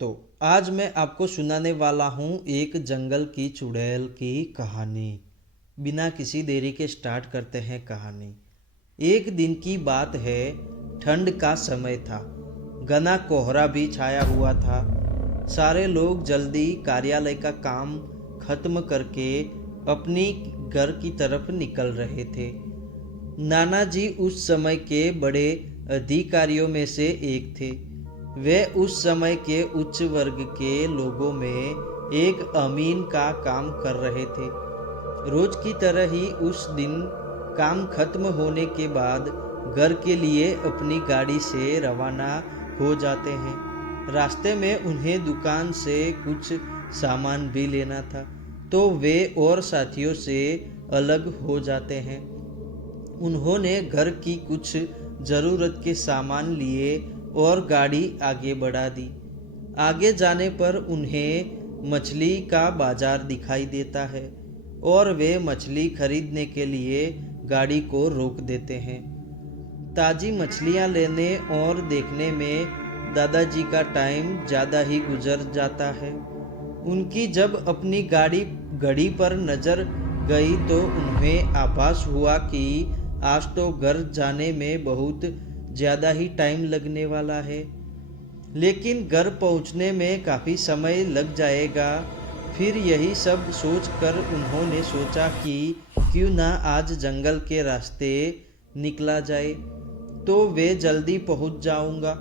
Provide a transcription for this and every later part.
दोस्तों, आज मैं आपको सुनाने वाला हूँ एक जंगल की चुड़ैल की कहानी। बिना किसी देरी के स्टार्ट करते हैं कहानी। एक दिन की बात है। ठंड का समय था। घना कोहरा भी छाया हुआ था। सारे लोग जल्दी कार्यालय का काम खत्म करके अपनी घर की तरफ निकल रहे थे। नाना जी उस समय के बड़े अधिकारियों में से एक थे। वे उस समय के उच्च वर्ग के लोगों में एक अमीन का काम कर रहे थे। रोज की तरह ही उस दिन काम खत्म होने के बाद घर के लिए अपनी गाड़ी से रवाना हो जाते हैं। रास्ते में उन्हें दुकान से कुछ सामान भी लेना था, तो वे और साथियों से अलग हो जाते हैं। उन्होंने घर की कुछ ज़रूरत के सामान लिए और गाड़ी आगे बढ़ा दी। आगे जाने पर उन्हें मछली का बाजार दिखाई देता है और वे मछली खरीदने के लिए गाड़ी को रोक देते हैं। ताज़ी मछलियाँ लेने और देखने में दादाजी का टाइम ज़्यादा ही गुजर जाता है। उनकी जब अपनी गाड़ी घड़ी पर नज़र गई तो उन्हें आभास हुआ कि आज तो घर जाने में बहुत ज़्यादा ही टाइम लगने वाला है। लेकिन घर पहुंचने में काफ़ी समय लग जाएगा। फिर यही सब सोचकर उन्होंने सोचा कि क्यों ना आज जंगल के रास्ते निकला जाए, तो वे जल्दी पहुंच जाऊंगा।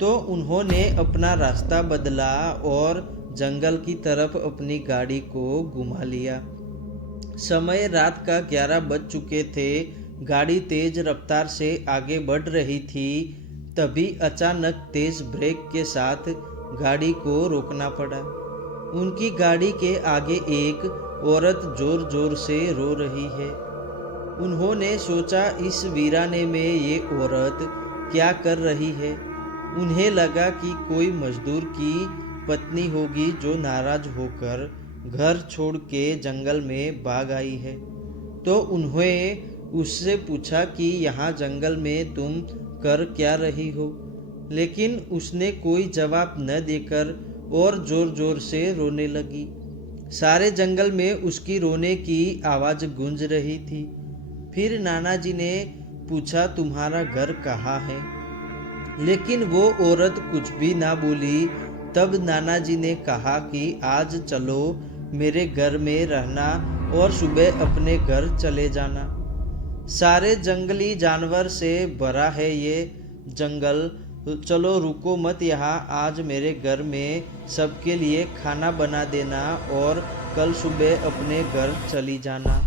तो उन्होंने अपना रास्ता बदला और जंगल की तरफ अपनी गाड़ी को घुमा लिया। समय रात का 11 बज चुके थे। गाड़ी तेज रफ्तार से आगे बढ़ रही थी। तभी अचानक तेज ब्रेक के साथ गाड़ी को रोकना पड़ा। उनकी गाड़ी के आगे एक औरत जोर जोर से रो रही है। उन्होंने सोचा इस वीराने में ये औरत क्या कर रही है। उन्हें लगा कि कोई मजदूर की पत्नी होगी जो नाराज होकर घर छोड़ के जंगल में भाग आई है। तो उन्हें उससे पूछा कि यहाँ जंगल में तुम कर क्या रही हो। लेकिन उसने कोई जवाब न देकर और जोर जोर से रोने लगी। सारे जंगल में उसकी रोने की आवाज़ गूंज रही थी। फिर नाना जी ने पूछा, तुम्हारा घर कहाँ है? लेकिन वो औरत कुछ भी ना बोली। तब नाना जी ने कहा कि आज चलो मेरे घर में रहना और सुबह अपने घर चले जाना। सारे जंगली जानवर से भरा है ये जंगल। चलो रुको मत, यहाँ आज मेरे घर में सबके लिए खाना बना देना और कल सुबह अपने घर चली जाना।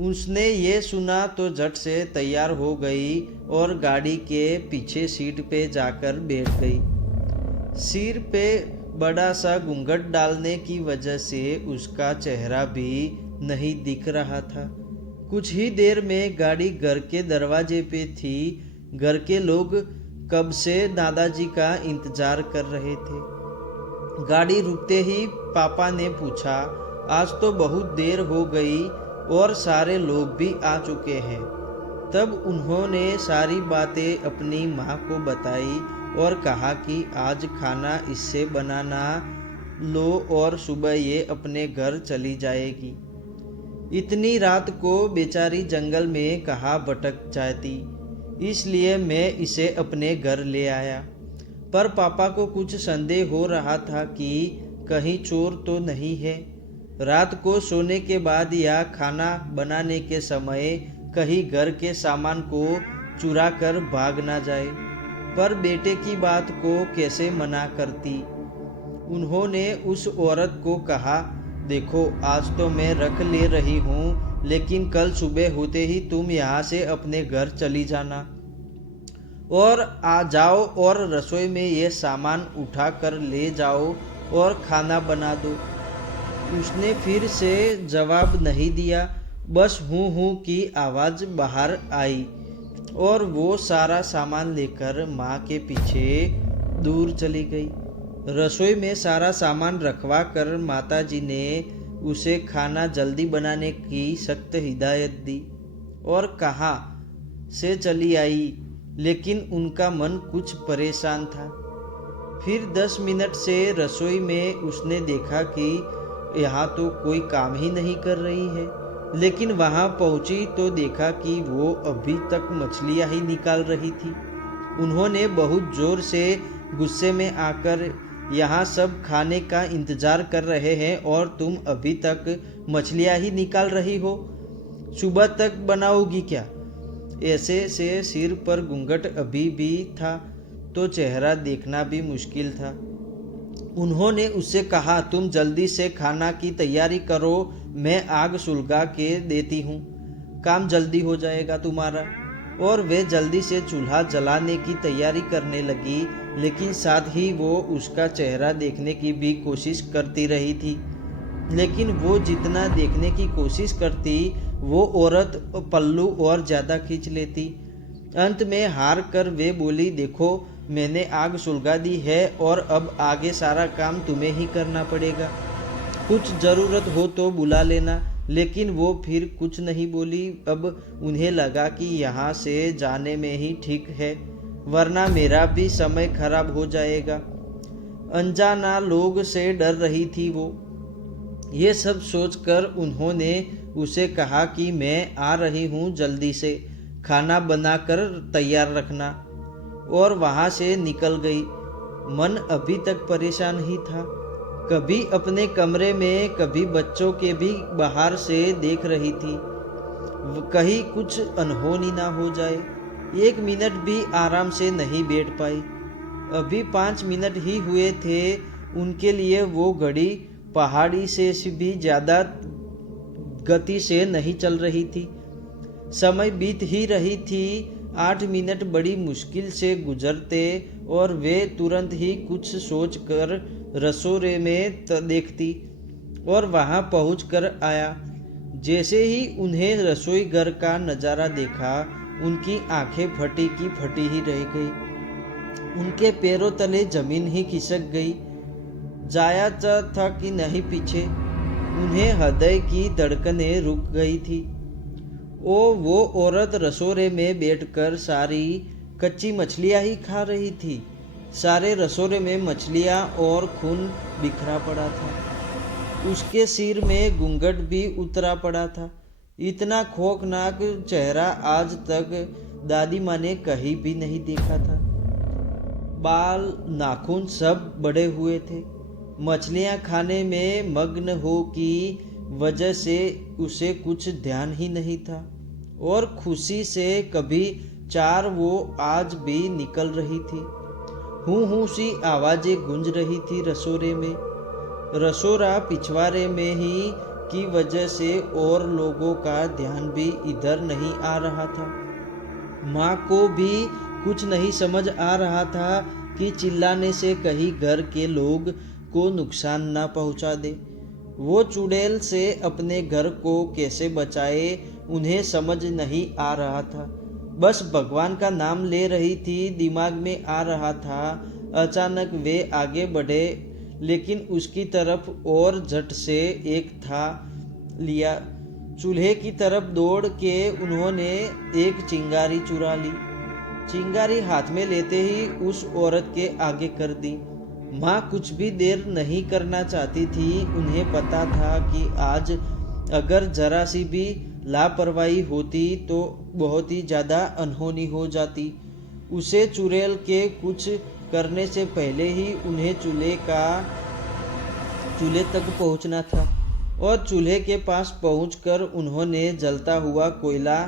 उसने ये सुना तो झट से तैयार हो गई और गाड़ी के पीछे सीट पे जाकर बैठ गई। सिर पे बड़ा सा घूंघट डालने की वजह से उसका चेहरा भी नहीं दिख रहा था। कुछ ही देर में गाड़ी घर के दरवाजे पे थी। घर के लोग कब से दादाजी का इंतजार कर रहे थे। गाड़ी रुकते ही पापा ने पूछा, आज तो बहुत देर हो गई और सारे लोग भी आ चुके हैं। तब उन्होंने सारी बातें अपनी माँ को बताई और कहा कि आज खाना इससे बनाना लो और सुबह ये अपने घर चली जाएगी। इतनी रात को बेचारी जंगल में कहाँ भटक जाती, इसलिए मैं इसे अपने घर ले आया। पर पापा को कुछ संदेह हो रहा था कि कहीं चोर तो नहीं है। रात को सोने के बाद या खाना बनाने के समय कहीं घर के सामान को चुरा कर भाग ना जाए। पर बेटे की बात को कैसे मना करती। उन्होंने उस औरत को कहा, देखो आज तो मैं रख ले रही हूँ, लेकिन कल सुबह होते ही तुम यहाँ से अपने घर चली जाना और आ जाओ और रसोई में ये सामान उठा कर ले जाओ और खाना बना दो। उसने फिर से जवाब नहीं दिया, बस हूँ हूँ की आवाज़ बाहर आई और वो सारा सामान लेकर माँ के पीछे दूर चली गई। रसोई में सारा सामान रखवा कर माताजी ने उसे खाना जल्दी बनाने की सख्त हिदायत दी और कहा से चली आई। लेकिन उनका मन कुछ परेशान था। फिर 10 मिनट से रसोई में उसने देखा कि यहाँ तो कोई काम ही नहीं कर रही है, लेकिन वहाँ पहुँची तो देखा कि वो अभी तक मछलियाँ ही निकाल रही थी। उन्होंने बहुत जोर से गुस्से में आकर, यहाँ सब खाने का इंतजार कर रहे हैं और तुम अभी तक मछलियाँ ही निकाल रही हो, सुबह तक बनाओगी क्या? ऐसे से सिर पर घूंघट अभी भी था तो चेहरा देखना भी मुश्किल था। उन्होंने उससे कहा, तुम जल्दी से खाना की तैयारी करो, मैं आग सुलगा के देती हूँ, काम जल्दी हो जाएगा तुम्हारा। और वे जल्दी से चूल्हा जलाने की तैयारी करने लगी, लेकिन साथ ही वो उसका चेहरा देखने की भी कोशिश करती रही थी। लेकिन वो जितना देखने की कोशिश करती, वो औरत पल्लू और ज़्यादा खींच लेती। अंत में हार कर वे बोली, देखो मैंने आग सुलगा दी है और अब आगे सारा काम तुम्हें ही करना पड़ेगा, कुछ ज़रूरत हो तो बुला लेना। लेकिन वो फिर कुछ नहीं बोली। अब उन्हें लगा कि यहाँ से जाने में ही ठीक है, वरना मेरा भी समय खराब हो जाएगा। अनजाना लोग से डर रही थी वो। ये सब सोचकर उन्होंने उसे कहा कि मैं आ रही हूँ, जल्दी से खाना बनाकर तैयार रखना, और वहाँ से निकल गई। मन अभी तक परेशान ही था, कभी अपने कमरे में, कभी बच्चों के भी बाहर से देख रही थी, कहीं कुछ अनहोनी ना हो जाए। 1 मिनट भी आराम से नहीं बैठ पाई। अभी 5 मिनट ही हुए थे। उनके लिए वो घड़ी पहाड़ी से भी ज़्यादा गति से नहीं चल रही थी। समय बीत ही रही थी। 8 मिनट बड़ी मुश्किल से गुजरते और वे तुरंत ही कुछ सोचकर रसोड़े में देखती और वहां पहुंचकर आया। जैसे ही उन्हें रसोई घर का नज़ारा देखा, उनकी आंखें फटी की फटी ही रह गई। उनके पैरों तले जमीन ही खिसक गई। जाया था कि नहीं पीछे, उन्हें हृदय की धड़कनें रुक गई थी। वो औरत रसोड़े में बैठकर सारी कच्ची मछलियां ही खा रही थी। सारे रसोड़े में मछलियां और खून बिखरा पड़ा था। उसके सिर में घूंघट भी उतरा पड़ा था। इतना खौफनाक चेहरा आज तक दादी माँ ने कहीं भी नहीं देखा था। बाल, नाखून सब बड़े हुए थे। मछलियां खाने में मग्न हो की वजह से उसे कुछ ध्यान ही नहीं था, और खुशी से कभी चार वो आज भी निकल रही थी। हूँ सी आवाजें गूंज रही थी रसोड़े में। रसोड़ा पिछवाड़े में ही की वजह से और लोगों का ध्यान भी इधर नहीं आ रहा था। माँ को भी कुछ नहीं समझ आ रहा था कि चिल्लाने से कहीं घर के लोग को नुकसान ना पहुंचा दे। वो चुड़ैल से अपने घर को कैसे बचाए, उन्हें समझ नहीं आ रहा था। बस भगवान का नाम ले रही थी, दिमाग में आ रहा था। अचानक वे आगे बढ़े, लेकिन उसकी तरफ और झट से एक था लिया। चूल्हे की तरफ दौड़ के उन्होंने एक चिंगारी चुरा ली। चिंगारी हाथ में लेते ही उस औरत के आगे कर दी। माँ कुछ भी देर नहीं करना चाहती थी। उन्हें पता था कि आज अगर जरा सी भी लापरवाही होती तो बहुत ही ज़्यादा अनहोनी हो जाती। उसे चुड़ैल के कुछ करने से पहले ही उन्हें चूल्हे तक पहुंचना था, और चूल्हे के पास पहुंचकर उन्होंने जलता हुआ कोयला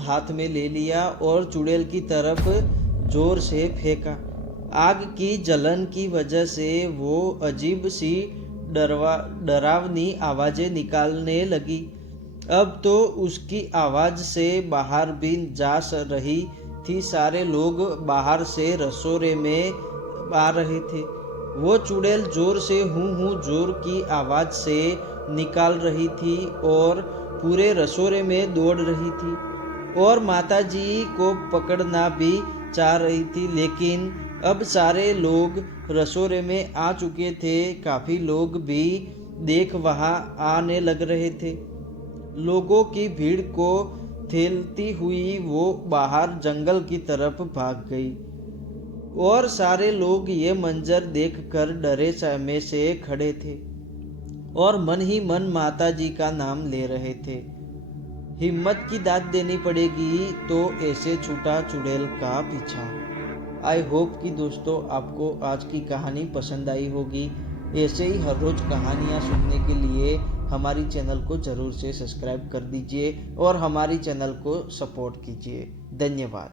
हाथ में ले लिया और चुड़ैल की तरफ जोर से फेंका। आग की जलन की वजह से वो अजीब सी डरावनी आवाज़ें निकालने लगी। अब तो उसकी आवाज़ से बाहर भी जा रही थी। सारे लोग बाहर से रसोड़े में आ रहे थे। वो चुड़ैल जोर से हूँ जोर की आवाज़ से निकाल रही थी और पूरे रसोड़े में दौड़ रही थी, और माताजी को पकड़ना भी चाह रही थी। लेकिन अब सारे लोग रसोड़े में आ चुके थे। काफ़ी लोग भी देख वहाँ आने लग रहे थे। लोगों की भीड़ को ठेलती हुई वो बाहर जंगल की तरफ भाग गई। और सारे लोग ये मंजर देखकर डरे सहमे से खड़े थे और मन ही मन माता जी का नाम ले रहे थे। हिम्मत की दाद देनी पड़ेगी तो ऐसे छूटा चुड़ैल का पीछा। आई होप कि दोस्तों आपको आज की कहानी पसंद आई होगी। ऐसे ही हर रोज कहानियाँ सुनने के लिए हमारी चैनल को ज़रूर से सब्सक्राइब कर दीजिए और हमारी चैनल को सपोर्ट कीजिए। धन्यवाद।